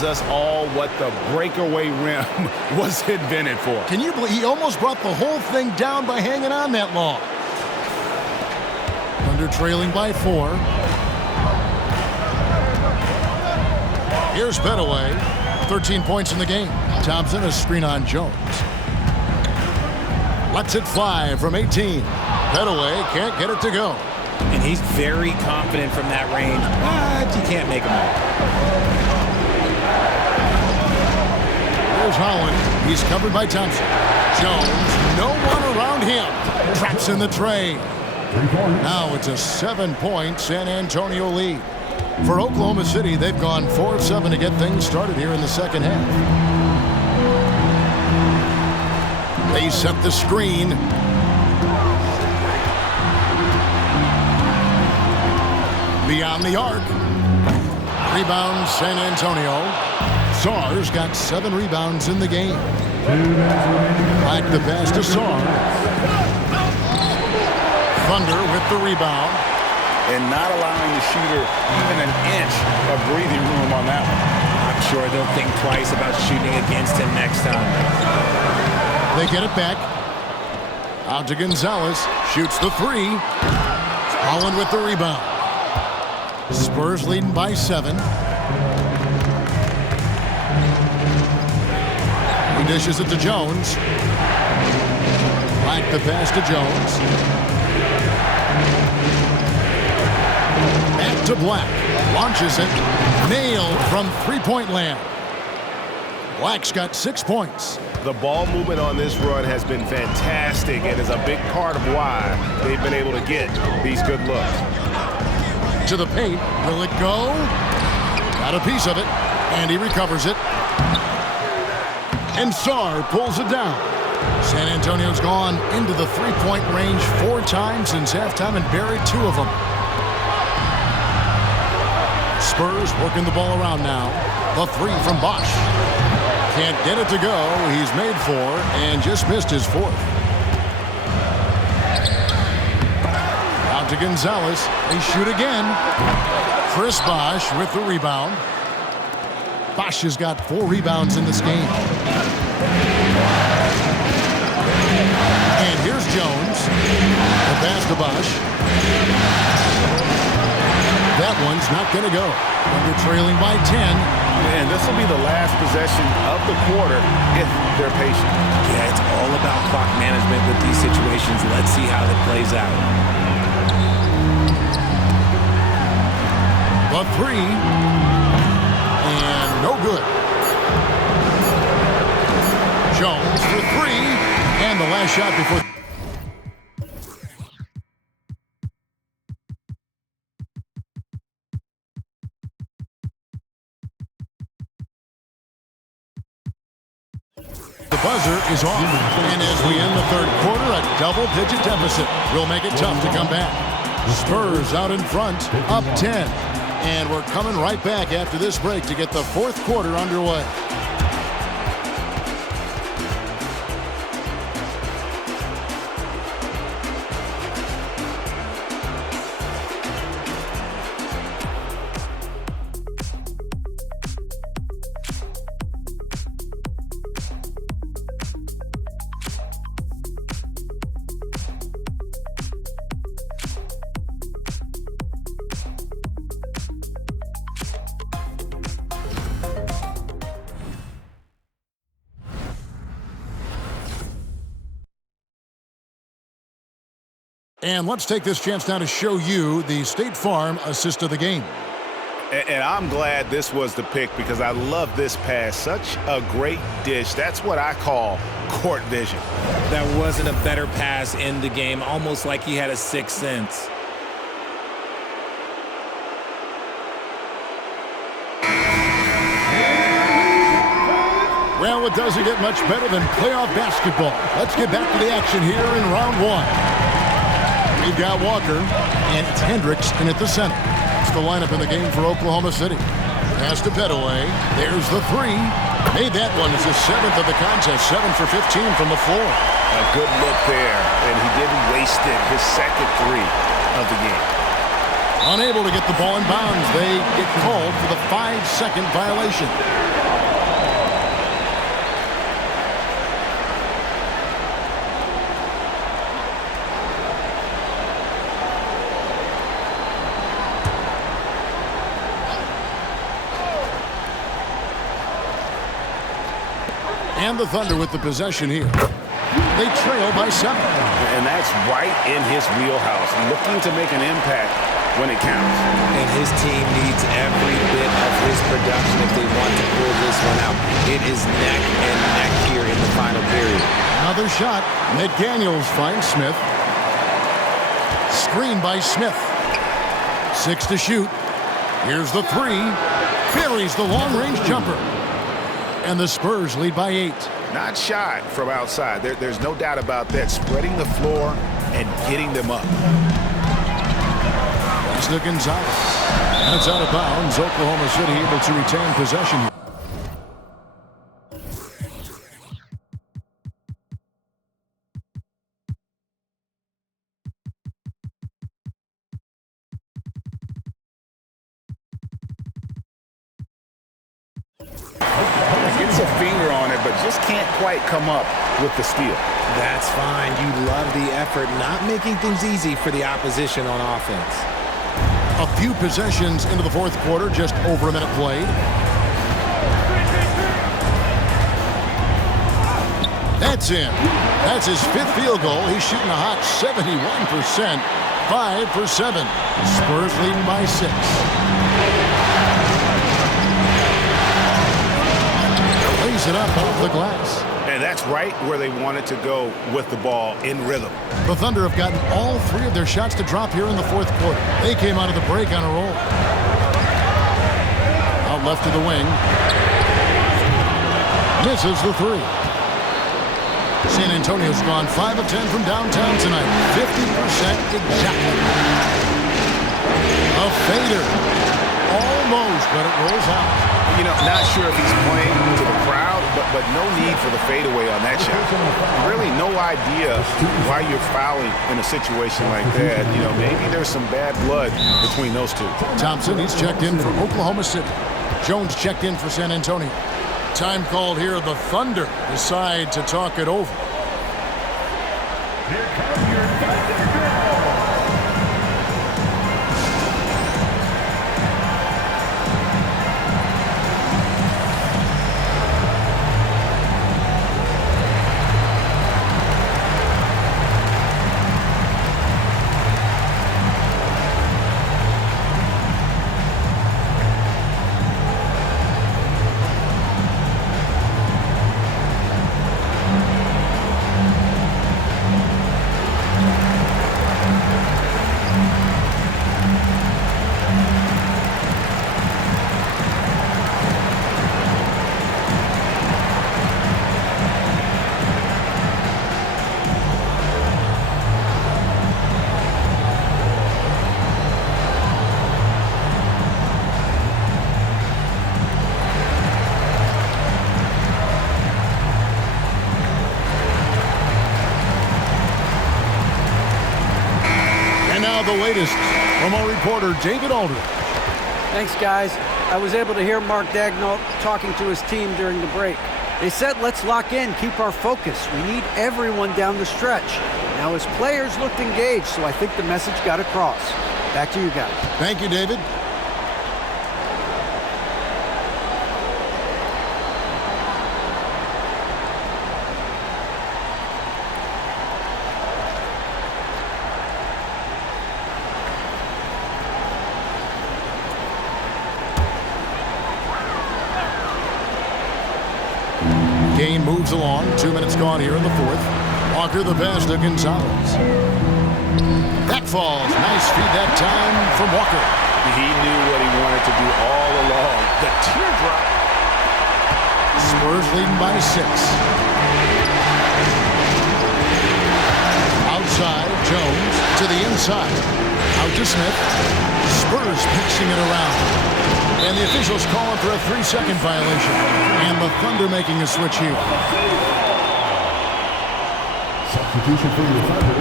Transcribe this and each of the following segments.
gives us all what the breakaway rim was invented for. Can you believe he almost brought the whole thing down by hanging on that long? Under trailing by 4. Here's Bedaway. 13 points in the game. Thompson, a screen on Jones. Lets it fly from 18. Bedaway can't get it to go. And he's very confident from that range, but you can't make him out. There's Holland. He's covered by Thompson. Jones, no one around him. Traps in the tray. Now it's a 7-point San Antonio lead. For Oklahoma City, they've gone 4 of 7 to get things started here in the second half. They set the screen. Beyond the arc. Rebound San Antonio. Sarr's got 7 rebounds in the game. Back the pass to Sarr. Thunder with the rebound. And not allowing the shooter even an inch of breathing room on that one. I'm sure they'll think twice about shooting against him next time. They get it back. Out to Gonzalez. Shoots the 3. Holland with the rebound. Spurs leading by 7. He dishes it to Jones. Back the pass to Jones. Back to Black. Launches it. Nailed from three-point land. Black's got 6 points. The ball movement on this run has been fantastic and is a big part of why they've been able to get these good looks. To the paint. Will it go? Got a piece of it. And he recovers it. And Sarr pulls it down. San Antonio's gone into the three-point range 4 times since halftime and buried 2 of them. Spurs working the ball around now. The 3 from Bosch. Can't get it to go. He's made 4 and just missed his 4th. Out to Gonzalez. They shoot again. Chris Bosch with the rebound. Bosch has got 4 rebounds in this game. And here's Jones. The pass to Bosch. That one's not going to go. Under trailing by 10. And this will be the last possession of the quarter if they're patient. Yeah, it's all about clock management with these situations. Let's see how that plays out. The 3. And no good. Jones for 3. And the last shot before. The buzzer is off. And as we end the third quarter, a double-digit deficit will make it tough to come back. Spurs out in front, up 10. And we're coming right back after this break to get the fourth quarter underway. And let's take this chance now to show you the State Farm assist of the game. And I'm glad this was the pick because I love this pass. Such a great dish. That's what I call court vision. That wasn't a better pass in the game, almost like he had a sixth sense. Well, it doesn't get much better than playoff basketball. Let's get back to the action here in round one. We've got Walker, and it's Hendricks in at the center. It's the lineup in the game for Oklahoma City. Pass to Bedaway. There's the 3. Made that one. It's his 7th of the contest. 7 for 15 from the floor. A good look there, and he didn't waste it. His second 3 of the game. Unable to get the ball in bounds. They get called for the 5-second violation. And the Thunder with the possession here. They trail by 7. And that's right in his wheelhouse, looking to make an impact when it counts. And his team needs every bit of his production if they want to pull this one out. It is neck and neck here in the final period. Another shot. McDaniels finds Smith. Screen by Smith. 6 to shoot. Here's the 3. Buries the long-range jumper. And the Spurs lead by 8. Not shy from outside. There's no doubt about that. Spreading the floor and getting them up. Pass to Gonzalez. And it's out of bounds. Oklahoma City able to retain possession here. Gets a finger on it, but just can't quite come up with the steal. That's fine. You love the effort, not making things easy for the opposition on offense. A few possessions into the fourth quarter, just over a minute played. That's in. That's his 5th field goal. He's shooting a hot 71%. 5 for 7. Spurs leading by 6. Lays it up off the glass. And that's right where they wanted to go with the ball, in rhythm. The Thunder have gotten all 3 of their shots to drop here in the fourth quarter. They came out of the break on a roll. Out left to the wing. Misses the 3. San Antonio's gone 5 of 10 from downtown tonight. 50% exactly. A fader. Almost, but it rolls out. You know, not sure if he's playing to the crowd, but no need for the fadeaway on that shot. Really no idea why you're fouling in a situation like that. You know, maybe there's some bad blood between those two. Thompson, he's checked in for Oklahoma City. Jones checked in for San Antonio. Time called here. The Thunder decide to talk it over. Here comes your Thunder. The latest from our reporter, David Aldridge. Thanks, guys. I was able to hear Mark Daigneault talking to his team during the break. They said, let's lock in, keep our focus. We need everyone down the stretch. Now, his players looked engaged, so I think the message got across. Back to you guys. Thank you, David. Game moves along. 2 minutes gone here in the fourth. Walker the pass to Gonzalez. That falls. Nice feed that time from Walker. He knew what he wanted to do all along. The teardrop. Spurs leading by 6. Outside, Jones to the inside. Out to Smith. Spurs pitching it around. And the officials calling for a 3-second violation. And the Thunder making a switch here. Substitution for the Thunder,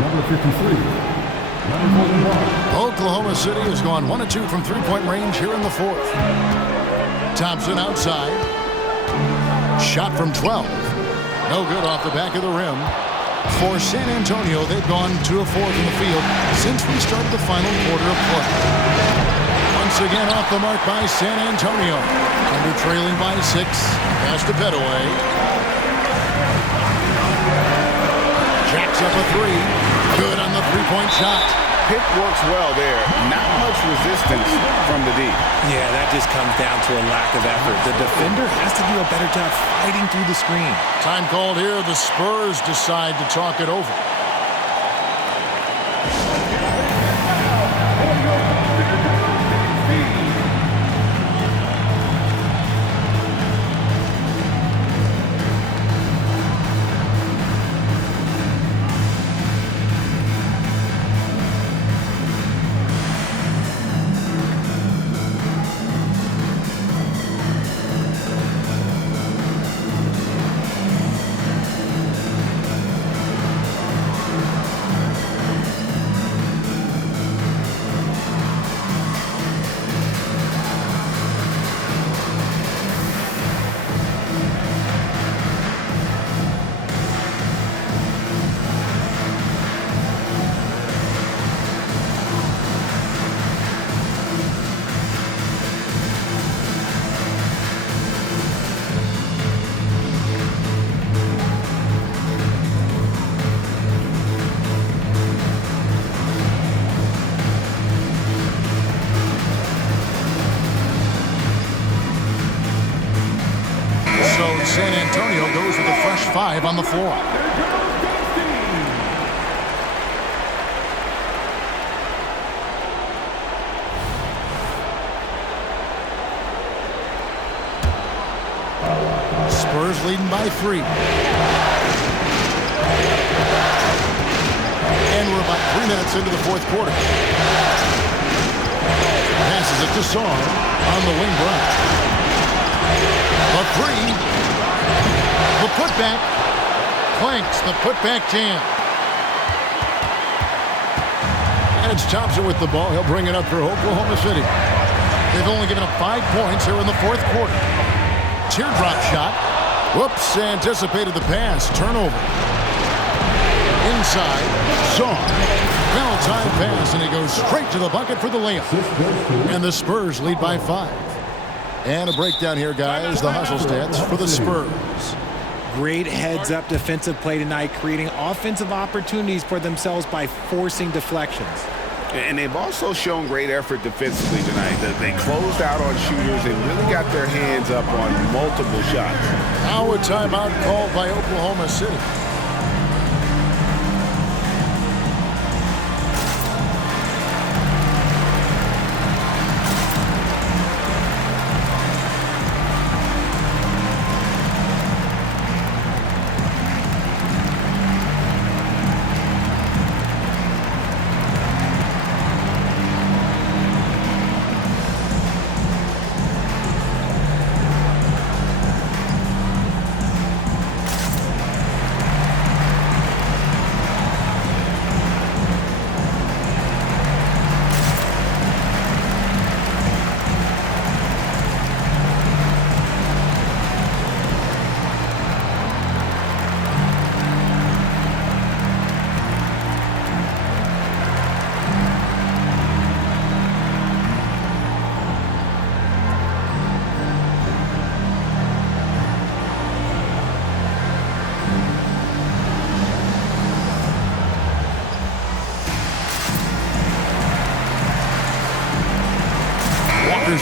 number 53. Oklahoma City has gone 1 of 2 from three-point range here in the fourth. Thompson outside. Shot from 12. No good off the back of the rim. For San Antonio, they've gone 2 of 4 from the field since we started the final quarter of play. 1 Once again off the mark by San Antonio. Under trailing by 6. Pass to Petaway. Jacks up a 3. Good on the three-point shot. Pick works well there. Not much resistance from the D. Yeah, that just comes down to a lack of effort. The defender has to do a better job fighting through the screen. Time called here. The Spurs decide to talk it over. San Antonio goes with a fresh 5 on the floor. Spurs leading by 3. And we're about 3 minutes into the fourth quarter. Passes it to Song on the wing right. A 3. The putback clanks, the putback jam. And it's Thompson with the ball. He'll bring it up for Oklahoma City. They've only given up 5 points here in the fourth quarter. Teardrop shot. Whoops, anticipated the pass. Turnover. Inside. Song. Foul time pass, and he goes straight to the bucket for the layup. And the Spurs lead by 5. And a breakdown here, guys. The hustle stats for the Spurs. Great heads-up defensive play tonight, creating offensive opportunities for themselves by forcing deflections. And they've also shown great effort defensively tonight. They closed out on shooters. They really got their hands up on multiple shots. Now a timeout called by Oklahoma City.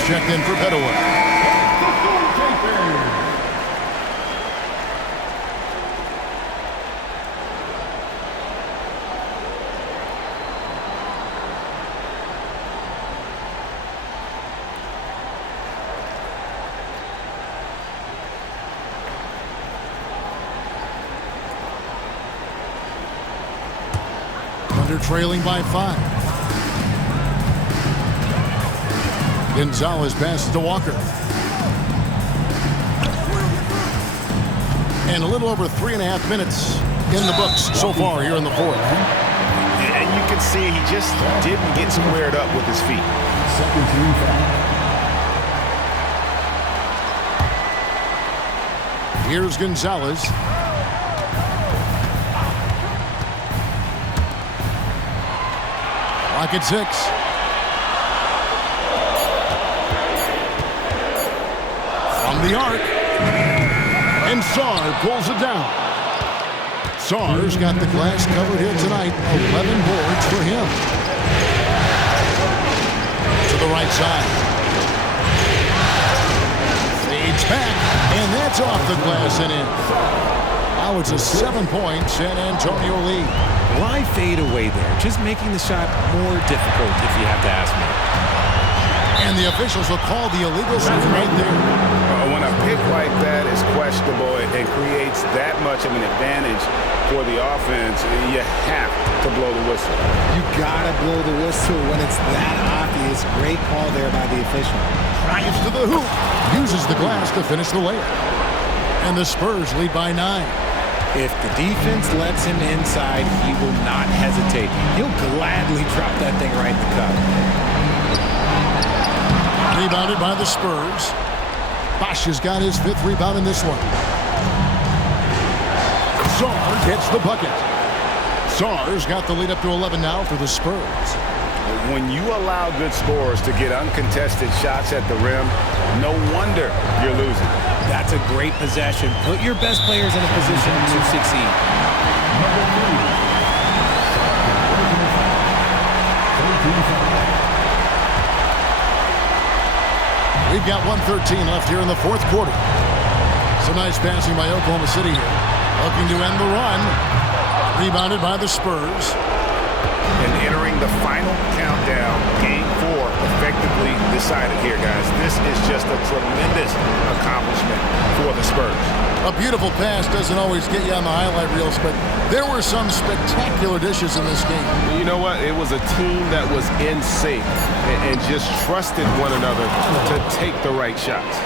Checked in for Petaway. Under trailing by 5. Gonzalez passes to Walker. And a little over 3.5 minutes in the books so far here in the fourth. And you can see he just didn't get squared up with his feet. Second team foul. Here's Gonzalez. Clock at 6. the arc. And Sarr pulls it down. Sarr's got the glass covered here tonight. 11 boards for him. To the right side. Fades back, and that's off the glass and in. Now it's a 7-point San Antonio lead. Why fade away there? Just making the shot more difficult, if you have to ask me. And the officials will call the illegal shot right there. When a pick like that is questionable and creates that much of an advantage for the offense, you have to blow the whistle. You gotta blow the whistle when it's that obvious. Great call there by the official. Drives to the hoop. Uses the glass to finish the layup. And the Spurs lead by 9. If the defense lets him inside, he will not hesitate. He'll gladly drop that thing right in the cup. Rebounded by the Spurs. Bosch has got his 5th rebound in this one. Sarr gets the bucket. Sarr's got the lead up to 11 now for the Spurs. When you allow good scorers to get uncontested shots at the rim, no wonder you're losing. That's a great possession. Put your best players in a position to succeed. We've got 1:13 left here in the 4th quarter. Some nice passing by Oklahoma City here. Looking to end the run. Rebounded by the Spurs. And entering the final countdown, Game 4 effectively decided here, guys. This is just a tremendous accomplishment for the Spurs. A beautiful pass doesn't always get you on the highlight reels, but there were some spectacular dishes in this game. You know what? It was a team that was in sync and just trusted one another to take the right shots.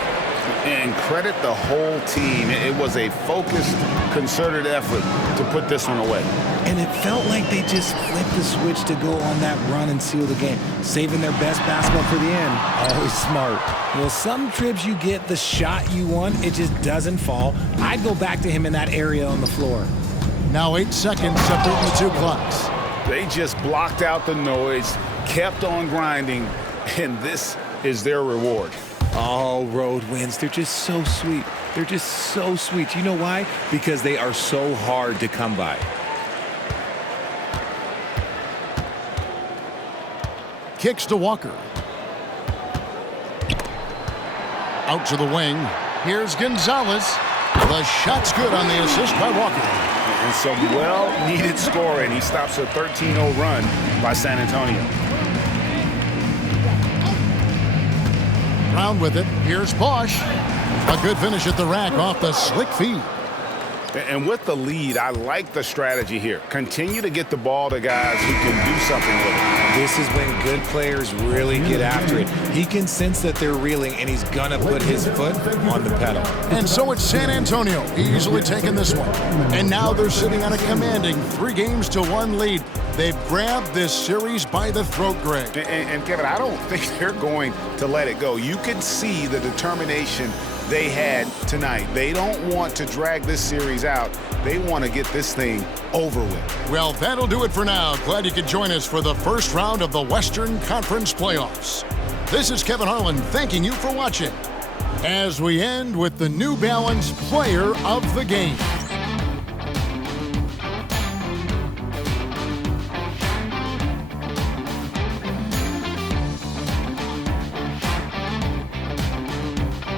And credit the whole team. It was a focused, concerted effort to put this one away. And it felt like they just flipped the switch to go on that run and seal the game, saving their best basketball for the end. Always smart. Well, some trips you get the shot you want, it just doesn't fall. I'd go back to him in that area on the floor. Now 8 seconds separating the two clocks. They just blocked out the noise, kept on grinding, and this is their reward. All road wins, they're just so sweet. They're just so sweet. You know why? Because they are so hard to come by. Kicks to Walker. Out to the wing. Here's Gonzalez. The shot's good on the assist by Walker. And some well-needed scoring. He stops a 13-0 run by San Antonio. Round with it. Here's Bosch. A good finish at the rack off the slick feed. And with the lead, I like the strategy here. Continue to get the ball to guys who can do something with it. This is when good players really get after it. He can sense that they're reeling, and he's going to put his foot on the pedal. And so it's San Antonio easily taking this one. And now they're sitting on a commanding 3-1 lead. They've grabbed this series by the throat, Greg. And Kevin, I don't think they're going to let it go. You can see the determination they had tonight. They don't want to drag this series out. They want to get this thing over with. Well, that'll do it for now. Glad you could join us for the first round of the Western Conference Playoffs. This is Kevin Harlan thanking you for watching as we end with the New Balance Player of the Game.